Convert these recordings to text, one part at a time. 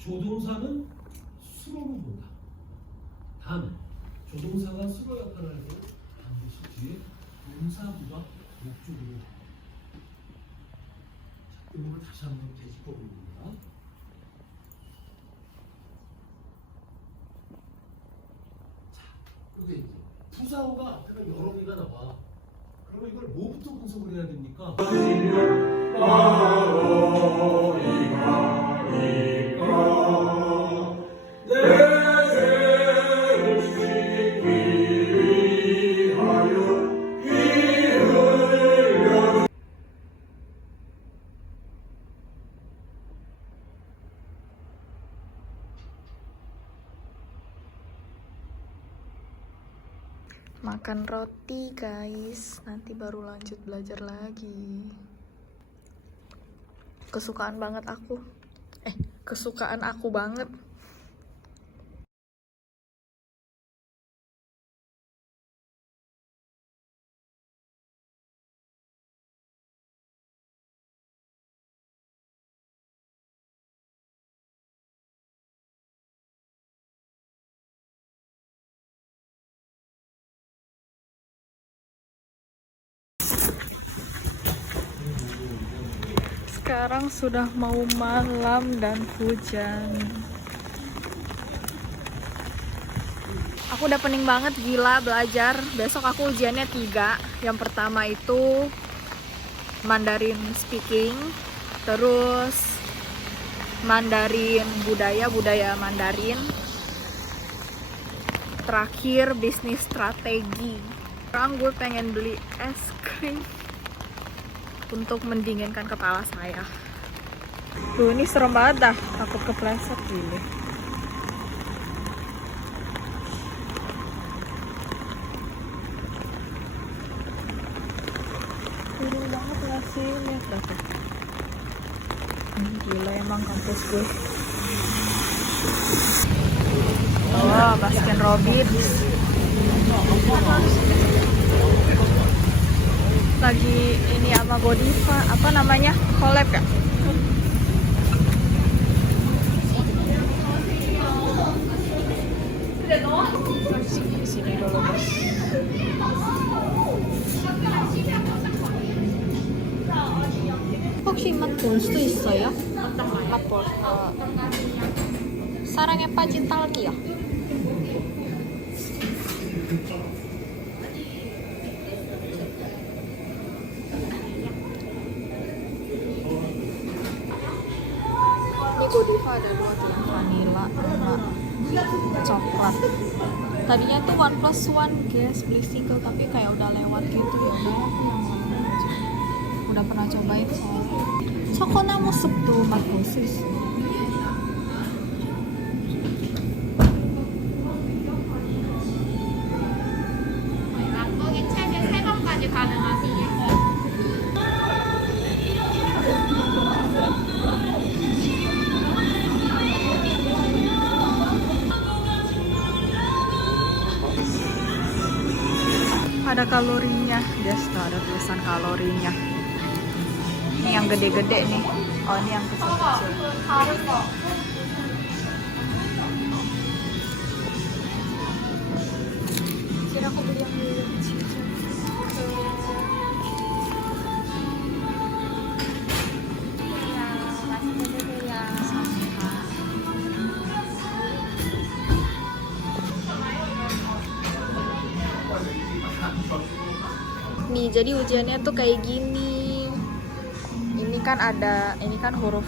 조동사는 수로로 본다. 단 조동사가 수로 역할을 할 때 반드시 뒤에 동사부가 목적으로. 자, 이걸 다시 한번 되짚어봅니다. 자, 여기 이제 부사어가 앞에가 여러 개가 나와. 그러면 이걸 뭐부터 분석을 해야 됩니까? Makan roti guys, nanti baru lanjut belajar lagi. Kesukaan aku banget. Sekarang sudah mau malam dan hujan. Aku udah pening banget, gila belajar. Besok aku ujiannya 3. Yang pertama itu Mandarin speaking, terus Mandarin budaya Mandarin, terakhir bisnis strategi. Sekarang gue pengen beli es krim untuk mendinginkan kepala saya. Tuh, ini serem banget dah, takut kepleset gini. Seru banget gak sih? Lihat dah tuh. Gila emang kampus gue. Oh, Baskin Robbins. Lagi ini sama Godiva, apa namanya, collab ya? Sini dulu bos. 혹시 맛 볼 수 있어요? 맛볼. 사랑에 빠진 딸기요. Ini Godiva ada 2 tuh, vanilla sama coklat. Tadinya tuh 1+1 guys, beli single tapi kayak udah lewat gitu ya. Udah aku yang mana aja. Udah pernah cobain soalnya. Choconamu soup tuh 맛 볼 수 있어. Ada kalorinya, guys, tuh ada tulisan kalorinya. Ini yang gede-gede nih. Oh, ini yang kecil-kecil. Jadi aku beli yang kecil. Nih, jadi ujiannya tuh kayak gini. Ini kan huruf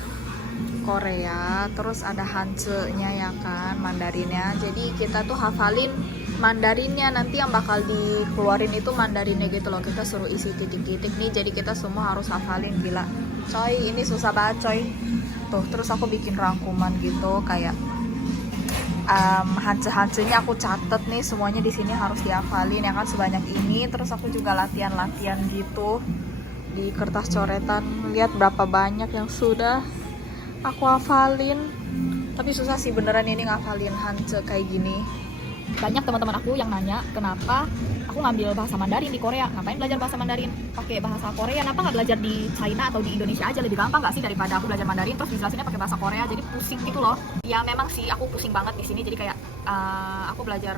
Korea, terus ada Hanje-nya ya kan, Mandarinnya. Jadi kita tuh hafalin Mandarinnya, nanti yang bakal dikeluarin itu Mandarinnya gitu loh. Kita suruh isi titik-titik nih, jadi kita semua harus hafalin. Gila coy, ini susah banget coy. Tuh, terus aku bikin rangkuman gitu kayak Hanje-Hanje-nya aku catet nih, semuanya di sini harus dihafalin ya kan, sebanyak ini. Terus aku juga latihan-latihan gitu di kertas coretan. Lihat berapa banyak yang sudah aku hafalin. Tapi susah sih beneran ini ngafalin Hanje kayak gini. banyak teman-teman aku yang nanya kenapa aku ngambil bahasa Mandarin di Korea, ngapain belajar bahasa Mandarin pakai bahasa Korea, kenapa nggak belajar di China atau di Indonesia aja, lebih gampang nggak sih daripada aku belajar Mandarin terus dijelasinnya pakai bahasa Korea, jadi pusing gitu loh. Ya memang sih aku pusing banget di sini, jadi kayak aku belajar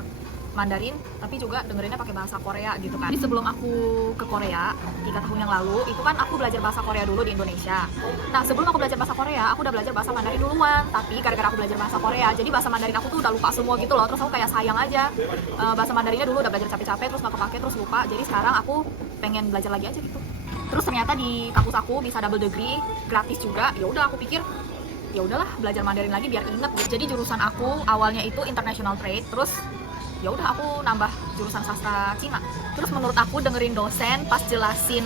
Mandarin tapi juga dengerinnya pakai bahasa Korea gitu kan. Jadi sebelum aku ke Korea 3 tahun yang lalu itu kan aku belajar bahasa Korea dulu di Indonesia. Nah sebelum aku belajar bahasa Korea aku udah belajar bahasa Mandarin duluan, tapi gara-gara aku belajar bahasa Korea jadi bahasa Mandarin aku tuh udah lupa semua gitu loh. Terus aku kayak sayang aja, bahasa Mandarinnya dulu udah belajar capek-capek terus nggak kepake terus lupa, jadi sekarang aku pengen belajar lagi aja gitu. Terus ternyata di kampus aku bisa double degree gratis juga, ya udah aku pikir ya udahlah belajar Mandarin lagi biar inget gitu. Jadi jurusan aku awalnya itu international trade, terus ya udah aku nambah jurusan sastra Cina. Terus menurut aku dengerin dosen pas jelasin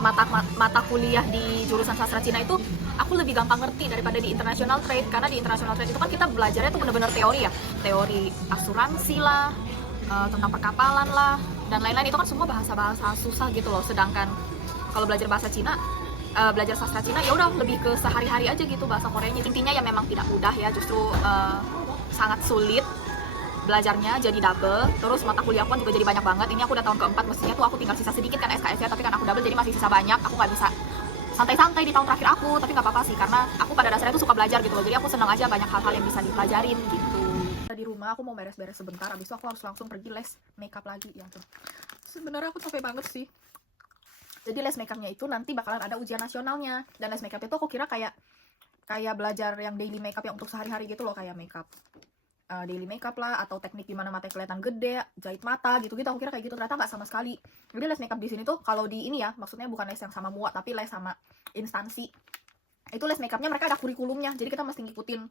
mata kuliah di jurusan sastra Cina itu aku lebih gampang ngerti daripada di international trade, karena di international trade itu kan kita belajarnya tuh bener-bener teori ya, teori asuransi lah, tentang perkapalan lah dan lain-lain, itu kan semua bahasa-bahasa susah gitu loh. Sedangkan kalau belajar bahasa Cina, belajar sastra Cina ya udah lebih ke sehari-hari aja gitu bahasa Koreanya. Intinya ya memang tidak mudah ya, justru sangat sulit belajarnya, jadi double. Terus mata kuliah aku kan juga jadi banyak banget. Ini aku udah tahun keempat, mestinya tuh aku tinggal sisa sedikit kan SKS-nya, tapi kan aku double jadi masih sisa banyak. Aku nggak bisa santai-santai di tahun terakhir aku, tapi nggak apa-apa sih karena aku pada dasarnya tuh suka belajar gitu loh. Jadi aku senang aja banyak hal-hal yang bisa dipelajarin gitu. Di rumah aku mau beres-beres sebentar, abis itu aku harus langsung pergi les makeup lagi ya tuh. Sebenarnya aku capek banget sih. Jadi les makeupnya itu nanti bakalan ada ujian nasionalnya, dan les makeup itu aku kira kayak belajar yang daily makeup yang untuk sehari-hari gitu loh, kayak makeup daily makeup lah, atau teknik gimana mata kelihatan gede, jahit mata gitu-gitu. Aku kira kayak gitu, ternyata nggak sama sekali. Jadi les makeup di sini tuh kalau di ini ya, maksudnya bukan les yang sama MUA tapi les sama instansi. Itu les makeupnya mereka ada kurikulumnya, jadi kita mesti ngikutin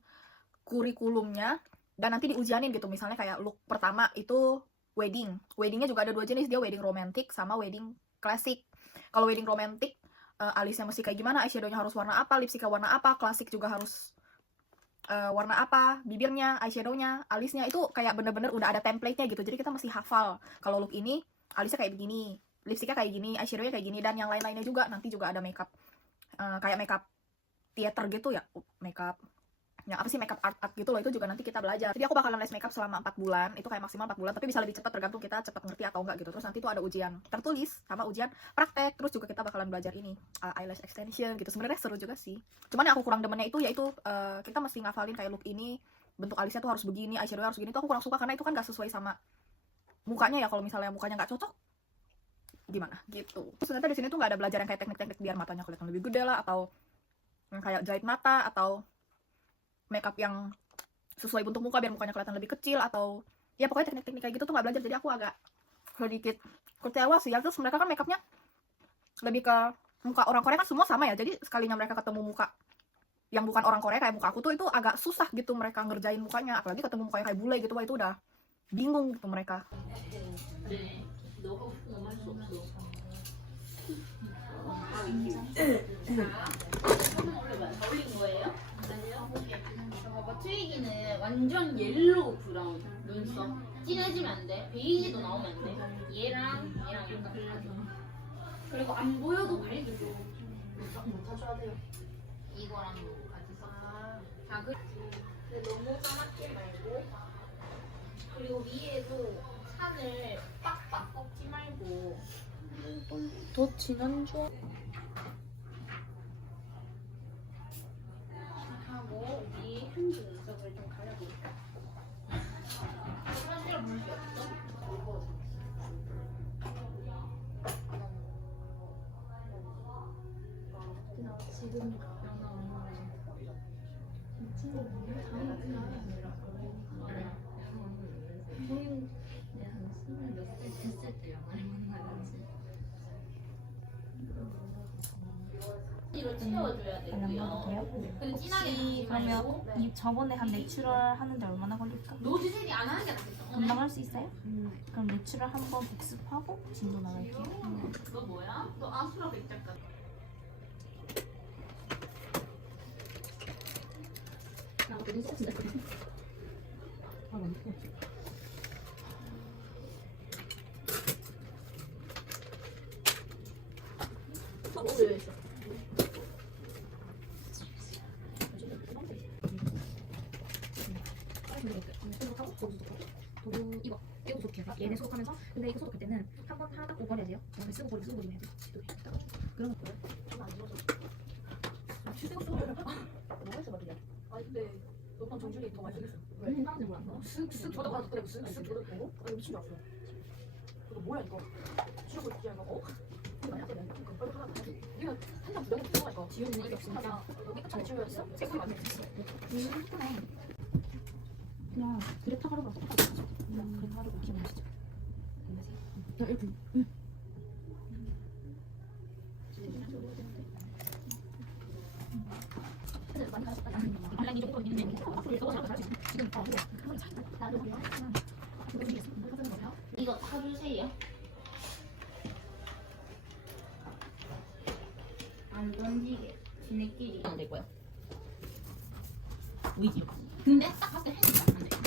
kurikulumnya dan nanti diujianin gitu. Misalnya kayak look pertama itu weddingnya juga ada 2 jenis, dia wedding romantic sama wedding klasik. Kalau wedding romantic alisnya mesti kayak gimana, eyeshadownya harus warna apa, lipstiknya warna apa, klasik juga harus warna apa, bibirnya, eyeshadownya, alisnya, itu kayak bener-bener udah ada template-nya gitu. Jadi kita mesti hafal kalau look ini alisnya kayak begini, lipstiknya kayak gini, eyeshadownya kayak gini, dan yang lain-lainnya juga. Nanti juga ada makeup kayak makeup theater gitu ya, makeup yang apa sih, makeup art gitu loh, itu juga nanti kita belajar. Jadi aku bakalan les makeup selama 4 bulan, itu kayak maksimal 4 bulan, tapi bisa lebih cepat tergantung kita cepat ngerti atau enggak gitu. Terus nanti tuh ada ujian tertulis sama ujian praktek, terus juga kita bakalan belajar ini eyelash extension gitu. Sebenarnya seru juga sih, cuman yang aku kurang demennya itu yaitu kita mesti ngafalin kayak look ini bentuk alisnya tuh harus begini, eyeshadow harus begini, tuh aku kurang suka karena itu kan gak sesuai sama mukanya ya. Kalau misalnya mukanya nggak cocok gimana gitu. Terus ternyata di sini tuh nggak ada belajar yang kayak teknik-teknik biar matanya kelihatan lebih gede lah, atau yang kayak jahit mata, atau makeup yang sesuai bentuk muka biar mukanya kelihatan lebih kecil, atau ya pokoknya teknik-teknik kayak gitu tuh nggak belajar. Jadi aku agak sedikit kecewa sih ya. Terus mereka kan makeupnya lebih ke muka orang Korea kan semua sama ya, jadi sekalinya mereka ketemu muka yang bukan orang Korea kayak muka aku tuh, itu agak susah gitu mereka ngerjain mukanya, apalagi ketemu mukanya kayak bule gitu. Wah itu udah bingung gitu mereka. 트이기는 완전 옐로우 브라운 눈썹 진해지면 안 돼. 베이지도 나오면 안 돼. 얘랑 약간 달라져. 그리고 안 보여도 밝혀줘. 못 타줘야 돼요. 이거랑 같이 써. 자, 근데 너무 까맣게 말고, 그리고 위에도 산을 빡빡 꺾지 말고. 더 진한 줄. 하고 이 현지 눈썹을 좀 가려볼까? 사실 물이 없어? 지금 이로 채워줘야 되고요. 근데 진하게 혹시 그러면 저번에 한 내추럴 하는데 얼마나 걸릴까? 노즈색이 안 하는 게 낫겠다. 금방 할 수 있어요? 그럼 내추럴 한번 복습하고 진도 나갈게요. 너 뭐야? 너 아수라 백작가. 나 어떻게 진짜 그래? 막 얘네 소독하면서 근데 이거 소독할 때는 한 번 하다 고 버려야 돼요. 그다음에 쓰고 버리고 쓰고 버리면 돼요. 그런 거 좀안 지워져. 휴대용 쓰고 뭐가 있어 말이야. 아니 근데 너랑 정준이 더 많이 쓰겠어. 왜? 사람들 몰라. 쓱쓱 저도 가서 그래 쓱쓱 저도 보고 아니 미친 줄 알았어. 이거 뭐야 이거? 치우고 있지 않아? 어? 이거 아니야? 빨리 하나 가야지. 이거 한장 두명 쓰고 이거 지우는 일이 없으니까 여기 끝잘 지우였어? 세금 안 냈어. 예쁘네. 그냥 그래타 가루가 똑같아. 그래타 가루가 기본이시죠. 야 이렇게. 응. 많이 가졌다. 알랑이 정도 있는데 앞으로 더 잘할 수 있어. 지금 나도 그냥 이거 사주세요. 안 던지게 지네끼리 안 될 거야. 보이지? 근데 딱 봤을 때 해주면 안 돼.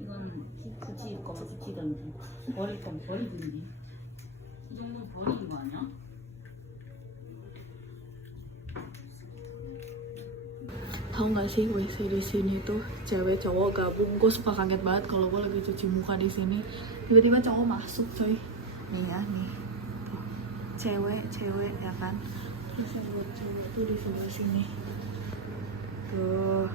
이건 붙일 거면 붙이든지 버릴 거면 버리든지 이 정도는 버리는 거 아니야? Tahu nggak sih WC di sini tuh cewek cowok gabung. Gue suka kaget banget kalau gue lagi cuci muka di sini. Tiba-tiba cowok masuk coy. Nih ya nih. Tuh. Cewek ya kan. Terus yang buat cowok tuh di sebelah sini. Tuh.